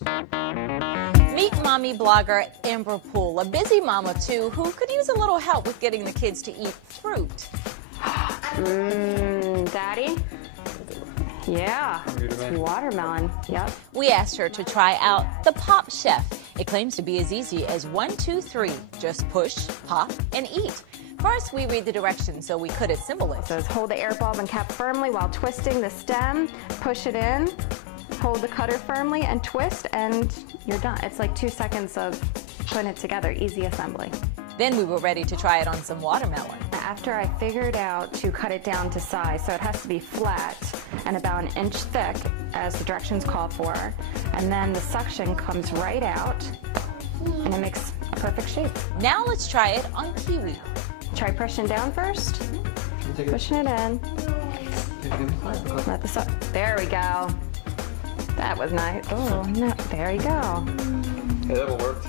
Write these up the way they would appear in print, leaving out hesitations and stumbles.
Meet mommy blogger Amber Poole, a busy mama too, who could use a little help with getting the kids to eat fruit. Daddy? Yeah, watermelon, yep. We asked her to try out the Pop Chef. It claims to be as easy as 1, 2, 3. Just push, pop, and eat. First, we read the directions so we could assemble it. It says hold the air bulb and cap firmly while twisting the stem, push it in, hold the cutter firmly and twist, and you're done. It's like 2 seconds of putting it together, easy assembly. Then we were ready to try it on some watermelon. After I figured out to cut it down to size, so it has to be flat and about 1 inch thick as the directions call for, and then the suction comes right out and it makes a perfect shape. Now let's try it on kiwi. Try pushing down first, pushing it in, let the there we go. That was nice. Oh, no, there you go. Yeah, that will work.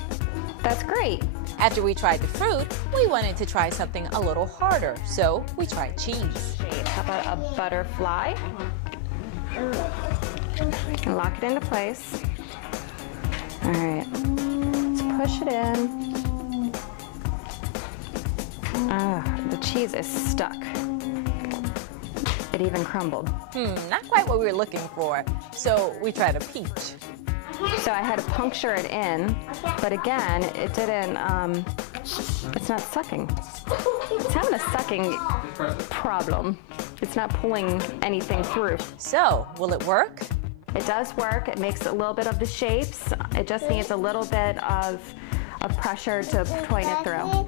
That's great. After we tried the fruit, we wanted to try something a little harder, so we tried cheese. How about a butterfly? And lock it into place. All right, let's push it in. The cheese is stuck. It even crumbled. Not quite what we were looking for, so we tried a peach. So I had to puncture it in, but again, it didn't, it's not sucking. It's having a sucking problem. It's not pulling anything through. So, will it work? It does work. It makes a little bit of the shapes. It just needs a little bit of pressure to point it through.